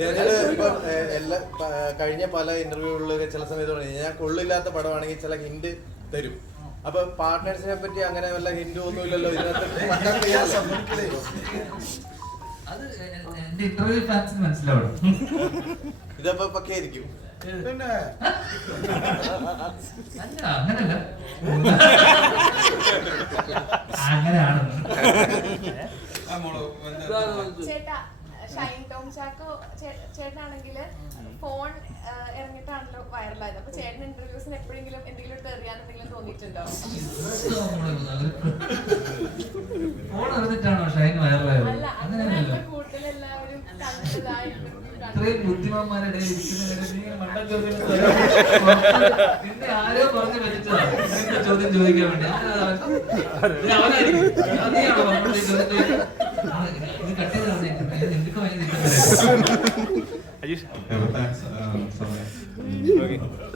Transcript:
ഞങ്ങൾ ഇപ്പൊ എല്ലാ കഴിഞ്ഞ പല ഇന്റർവ്യൂകളിലൊക്കെ ചില സമയത്ത് പറഞ്ഞു ഞാൻ കൊള്ളില്ലാത്ത പടമാണെങ്കിൽ ചില ഹിന്റ് തരും. അപ്പൊ പാർട്ട്നേഴ്സിനെ പറ്റി അങ്ങനെ വല്ല ഹിന്റും ഒന്നുമില്ലല്ലോ ഇതിനകത്ത്. ഇതപ്പൊ പക്കയായിരിക്കും പിന്നെ? അങ്ങനല്ല. അങ്ങനെയാണെന്ന്. ചേട്ടാ ഷൈൻ ചേ- ചേട്ടനാണെങ്കിൽ ഫോൺ ഇറങ്ങിട്ടാണല്ലോ ഇറങ്ങിയിട്ടാണല്ലോ വൈറലായത് അപ്പൊ ചേട്ടൻ ഇന്റർവ്യൂസിന് എപ്പോഴെങ്കിലും എന്തെങ്കിലും ഇട്ട് എറിയാന്നെന്തെങ്കിലും തോന്നിയിട്ടുണ്ടോ ഫോൺ ഷൈൻ വൈറലായത് അല്ല അങ്ങനെ ഇത്രയും ബുദ്ധിമാന്മാരുടെ നിന്നെ ആരോ പറഞ്ഞു ചോദ്യം ചോദിക്കാൻ വേണ്ടി ആരാ? ഇത് അവനായിരിക്കും. Cut I just. Yeah, but thanks. Um, sorry. Okay.